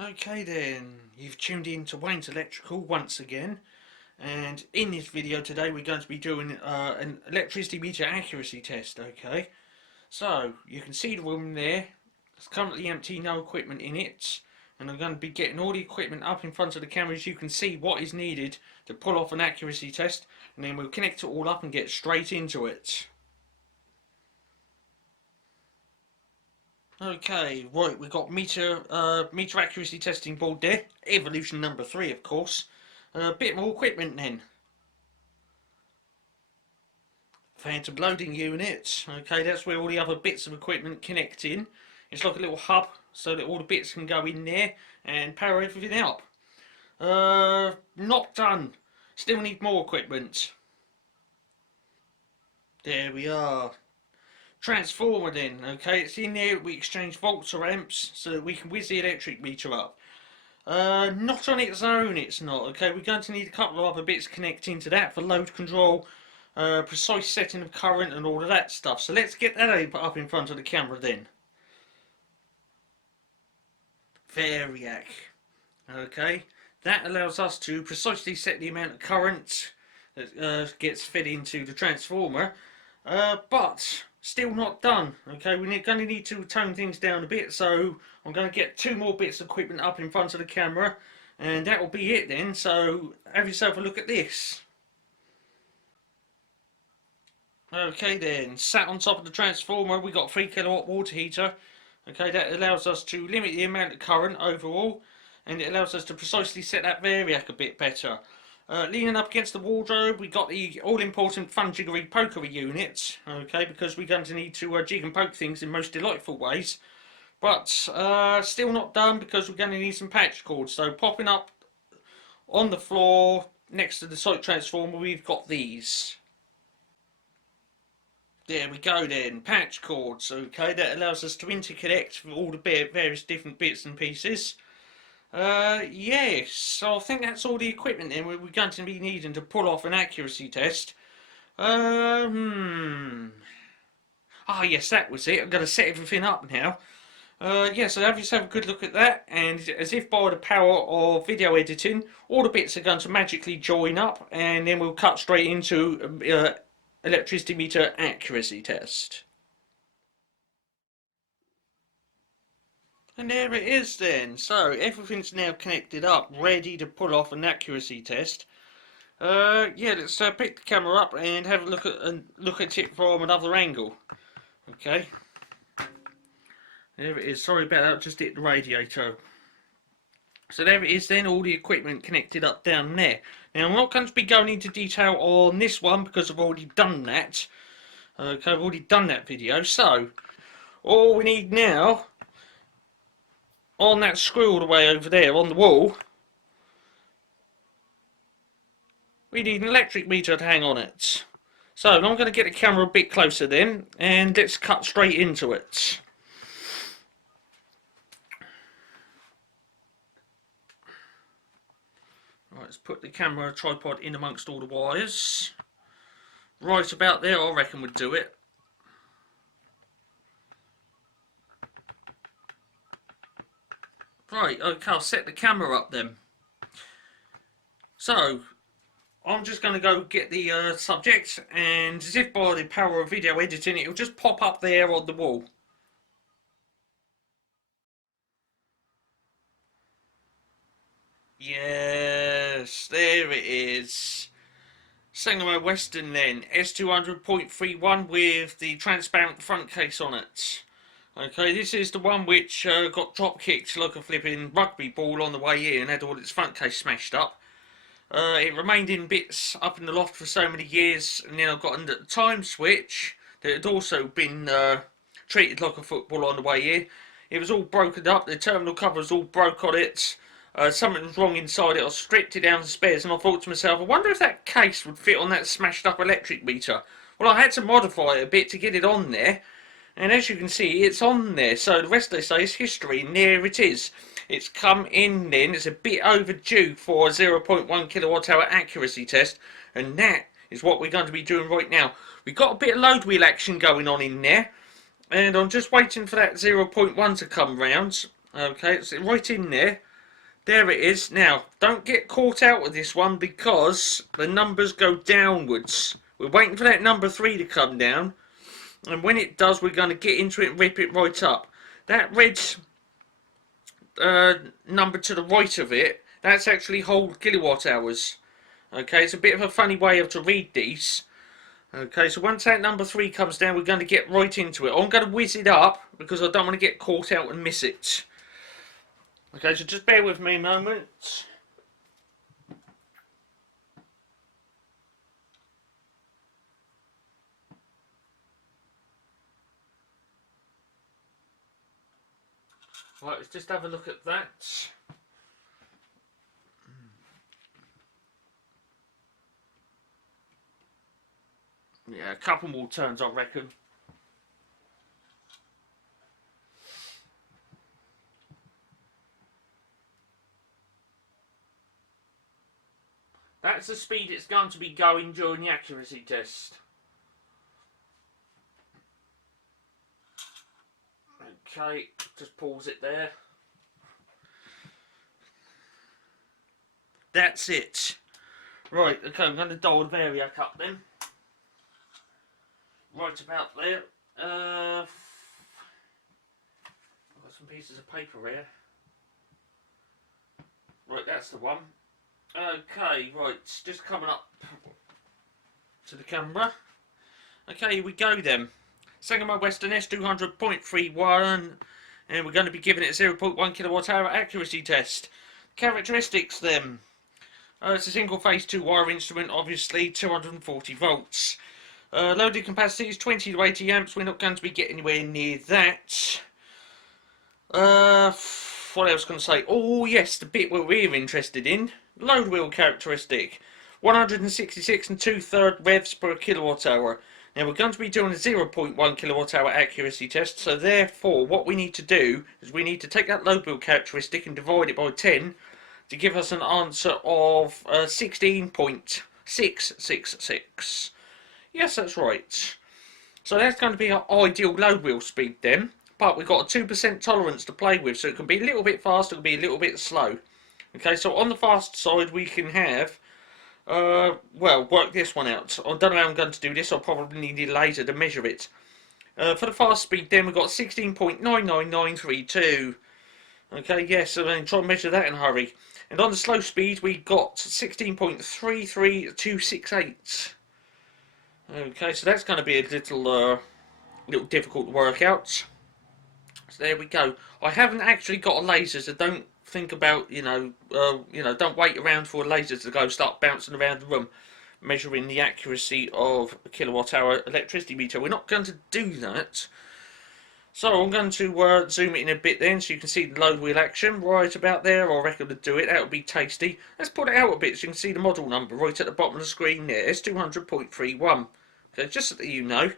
Okay then, you've tuned in to Wayne's Electrical once again, and in this video today we're going to be doing an electricity meter accuracy test. Okay, so you can see the room there, it's currently empty, no equipment in it, and I'm going to be getting all the equipment up in front of the camera so you can see what is needed to pull off an accuracy test, and then we'll connect it all up and get straight into it. Okay, right, we've got meter accuracy testing board there, evolution number 3 of course. A bit more equipment then. Phantom loading unit, okay, that's where all the other bits of equipment connect in. It's like a little hub so that all the bits can go in there and power everything up. Not done, still need more equipment. There we are. Transformer then, okay, it's in there, we exchange volts or amps so that we can whiz the electric meter up. Not on its own it's not, okay, we're going to need a couple of other bits connecting to that for load control, precise setting of current and all of that stuff. So let's get that up in front of the camera then. Variac, okay, that allows us to precisely set the amount of current that gets fed into the transformer, but still not done. Okay, we're going to need to tone things down a bit, so I'm going to get 2 more bits of equipment up in front of the camera and that will be it then. So have yourself a look at this. Okay then, sat on top of the transformer we got a 3 kilowatt water heater. Okay, that allows us to limit the amount of current overall, and it allows us to precisely set that variac a bit better. Leaning up against the wardrobe, we got the all-important Fun-Jiggery-Pokery unit, okay, because we're going to need to jig and poke things in most delightful ways. But still not done because we're going to need some patch cords. So popping up on the floor next to the site transformer, we've got these. There we go then, patch cords, okay, that allows us to interconnect all the various different bits and pieces. Yes, so I think that's all the equipment then we're going to be needing to pull off an accuracy test. Ah yes, that was it. I'm going to set everything up now. Yeah, so have yourself a good look at that, and as if by the power of video editing, all the bits are going to magically join up, and then we'll cut straight into electricity meter accuracy test. And there it is then. So everything's now connected up, ready to pull off an accuracy test. Yeah, let's pick the camera up and have a look at it from another angle. Okay. There it is. Sorry about that. Just hit the radiator. So there it is then. All the equipment connected up down there. Now I'm not going to be going into detail on this one because I've already done that. Okay, I've already done that video. So all we need now, on that screw all the way over there on the wall, we need an electric meter to hang on it. So I'm going to get the camera a bit closer then, and let's cut straight into it. Right, let's put the camera tripod in amongst all the wires. Right about there I reckon would do it. Right, okay, I'll set the camera up then. So, I'm just going to go get the subject, and as if by the power of video editing, it'll just pop up there on the wall. Yes, there it is. Sangamo Weston then, S200.31 with the transparent front case on it. Okay, this is the one which got drop kicked like a flipping rugby ball on the way in and had all its front case smashed up. It remained in bits up in the loft for so many years, and then I got under the time switch that had also been treated like a football on the way in. It was all broken up, the terminal cover was all broke on it. Something was wrong inside it. I stripped it down to spares, and I thought to myself, I wonder if that case would fit on that smashed up electric meter. Well, I had to modify it a bit to get it on there. And as you can see, it's on there. So the rest they say is history, and there it is. It's come in then. It's a bit overdue for a 0.1 kilowatt hour accuracy test, and that is what we're going to be doing right now. We've got a bit of load wheel action going on in there, and I'm just waiting for that 0.1 to come round. Okay, it's right in there. There it is. Now, don't get caught out with this one because the numbers go downwards. We're waiting for that number 3 to come down, and when it does, we're going to get into it and rip it right up. That red number to the right of it, that's actually whole kilowatt hours. Okay, it's a bit of a funny way to read these. Okay, so once that number 3 comes down, we're going to get right into it. I'm going to whiz it up because I don't want to get caught out and miss it. Okay, so just bear with me a moment. Right, let's just have a look at that. Yeah, a couple more turns, I reckon. That's the speed it's going to be going during the accuracy test. Okay, just pause it there. That's it. Right, okay, I'm going to dial the variac up then. Right about there. I've got some pieces of paper here. Right, that's the one. Okay, right, it's just coming up to the camera. Okay, here we go then. Sangamo Weston S200.31, and we're going to be giving it a 0.1 kilowatt hour accuracy test. Characteristics then. It's a single phase 2 wire instrument, obviously 240 volts. Loaded capacity is 20 to 80 amps. We're not going to be getting anywhere near that. What else can I say? Oh yes, the bit where we're interested in. Load wheel characteristic. 166 and 2/3 revs per kilowatt hour. Now we're going to be doing a 0.1 kilowatt hour accuracy test, so therefore what we need to do is we need to take that load wheel characteristic and divide it by 10 to give us an answer of 16.666. Yes, that's right. So that's going to be our ideal load wheel speed then, but we've got a 2% tolerance to play with, so it can be a little bit fast, it can be a little bit slow. Okay, so on the fast side we can have, well, work this one out. I don't know how I'm going to do this, I'll probably need a laser to measure it. For the fast speed then we've got 16.99932. Okay, yes, so then try and measure that in a hurry. And on the slow speed we got 16.33268. Okay, so that's going to be a little difficult to work out. So there we go. I haven't actually got a laser, so don't think about don't wait around for a laser to go start bouncing around the room, measuring the accuracy of a kilowatt hour electricity meter. We're not going to do that. So I'm going to zoom it in a bit then, so you can see the load wheel action right about there. I reckon to do it. That would be tasty. Let's put it out a bit so you can see the model number right at the bottom of the screen there. S200.31. Okay, just so that you know.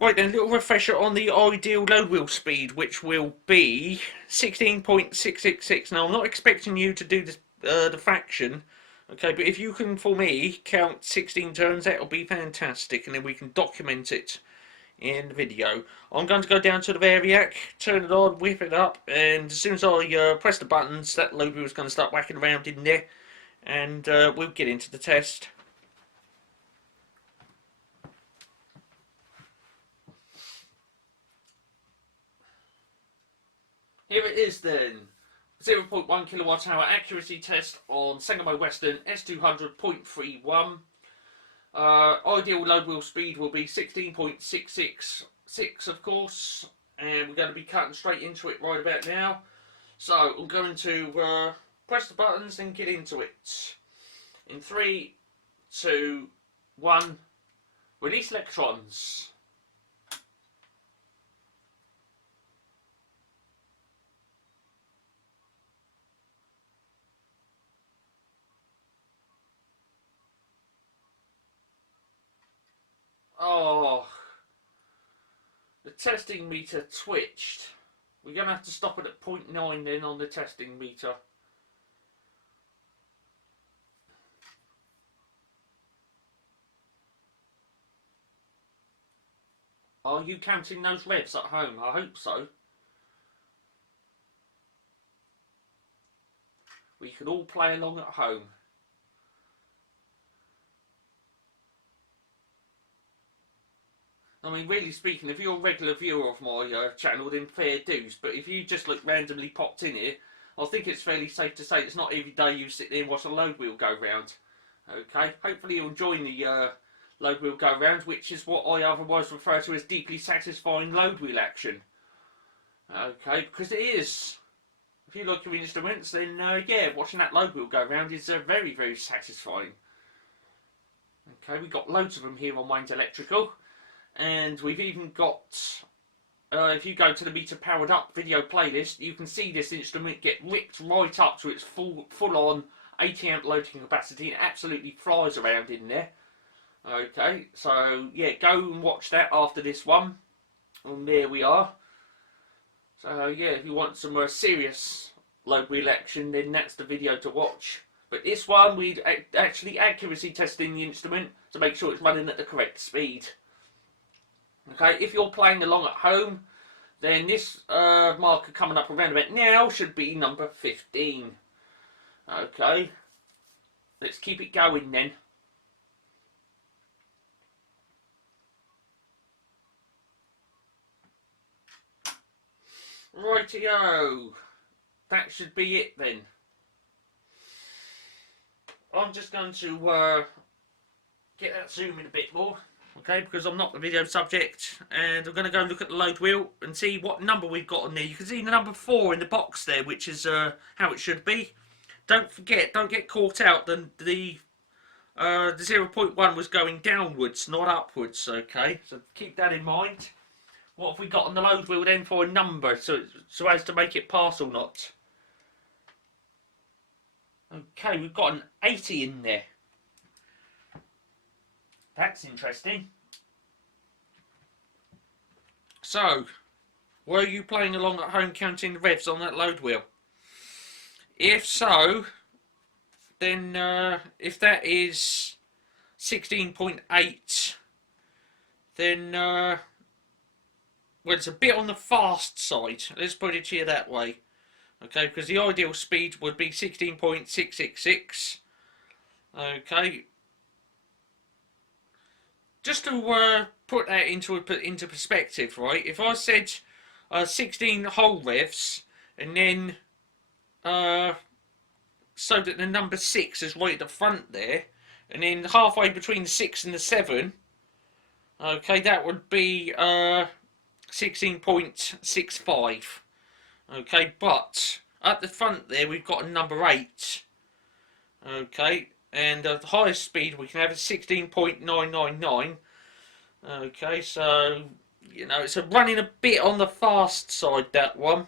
Right then, a little refresher on the ideal load wheel speed, which will be 16.666. Now, I'm not expecting you to do the fraction, okay, but if you can, for me, count 16 turns, that'll be fantastic, and then we can document it in the video. I'm going to go down to the variac, turn it on, whip it up, and as soon as I press the buttons, that load wheel is going to start whacking around in there, and we'll get into the test. Here it is then. 0.1 kilowatt hour accuracy test on Sangamo Weston S200.31. Ideal load wheel speed will be 16.666, of course, and we're going to be cutting straight into it right about now. So I'm going to press the buttons and get into it. In 3, 2, 1, release electrons. Oh, the testing meter twitched. We're going to have to stop it at 0.9 then on the testing meter. Are you counting those revs at home? I hope so. We can all play along at home. I mean, really speaking, if you're a regular viewer of my channel, then fair dues. But if you just look randomly popped in here, I think it's fairly safe to say it's not every day you sit there and watch a load wheel go round. Okay, hopefully you'll join the load wheel go round, which is what I otherwise refer to as deeply satisfying load wheel action. Okay, because it is. If you like your instruments, then yeah, watching that load wheel go round is very, very satisfying. Okay, we've got loads of them here on Wayne's Electrical. And we've even got, if you go to the meter powered up video playlist, you can see this instrument get ripped right up to its full on 80 amp loading capacity. It absolutely flies around in there. Okay, so yeah, go and watch that after this one. And there we are. So yeah, if you want some serious load wheel action, then that's the video to watch. But this one, we'd actually accuracy testing the instrument to make sure it's running at the correct speed. Okay, if you're playing along at home, then this marker coming up around about now should be number 15. Okay, let's keep it going then. Rightio, that should be it then. I'm just going to get that zoom in a bit more. Okay, because I'm not the video subject, and I'm going to go and look at the load wheel and see what number we've got on there. You can see the number 4 in the box there, which is how it should be. Don't forget, don't get caught out. The 0.1 was going downwards, not upwards. Okay, so keep that in mind. What have we got on the load wheel then for a number, so as to make it pass or not? Okay, we've got an 80 in there. That's interesting. So, were you playing along at home counting the revs on that load wheel? If so, then if that is 16.8, then well, it's a bit on the fast side. Let's put it here that way. Okay, because the ideal speed would be 16.666. Okay. Just to put that into perspective, right? If I said 16 whole revs, and then so that the number 6 is right at the front there, and then halfway between the 6 and the 7, okay, that would be 16.65. Okay, but at the front there we've got a number 8. Okay. And the highest speed we can have is 16.999. Okay, so, you know, it's running a bit on the fast side, that one.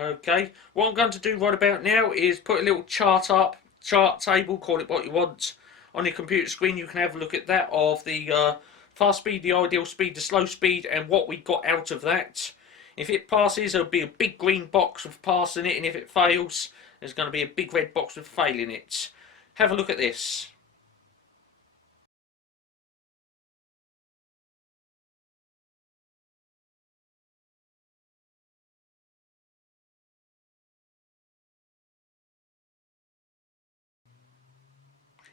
Okay, what I'm going to do right about now is put a little chart up, chart table, call it what you want, on your computer screen. You can have a look at that of the fast speed, the ideal speed, the slow speed, and what we got out of that. If it passes, there'll be a big green box with passing it, and if it fails, there's going to be a big red box with failing it. Have a look at this.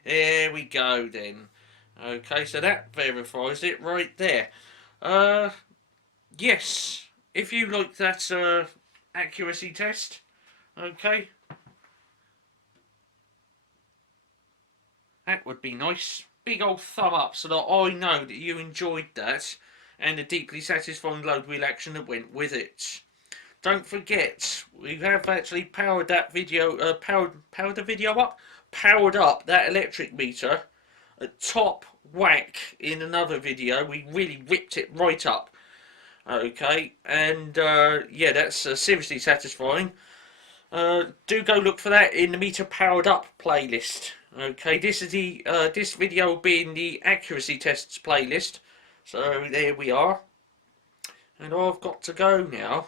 There we go then. Okay, so that verifies it right there. Yes, if you like that accuracy test, okay, that would be nice. Big old thumb up so that I know that you enjoyed that and the deeply satisfying load wheel action that went with it. Don't forget, we have actually powered that video, powered up that electric meter at top whack in another video. We really ripped it right up. Okay, and yeah, that's seriously satisfying. Do go look for that in the meter powered up playlist. Okay, this is the this video will be in the accuracy tests playlist. So there we are. and I've got to go now.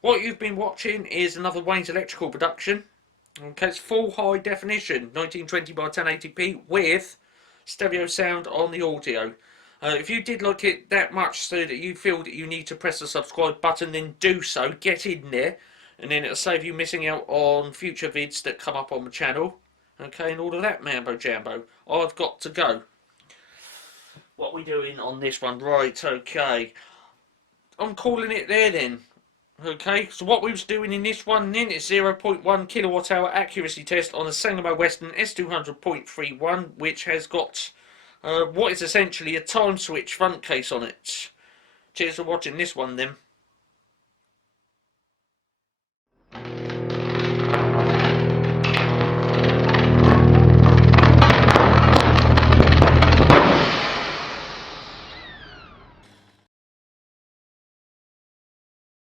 What you've been watching is another Wayne's Electrical production. Okay, it's full high definition, 1920 by 1080p with stereo sound on the audio. If you did like it that much so that you feel that you need to press the subscribe button, then do so, get in there, and then it'll save you missing out on future vids that come up on the channel. Okay, and all of that mambo jambo. I've got to go. What are we doing on this one? Right, okay. I'm calling it there then. Okay, so what we was doing in this one then is 0.1 kilowatt hour accuracy test on a Sangamo Weston S200.31, which has got what is essentially a time switch front case on it. Cheers for watching this one then.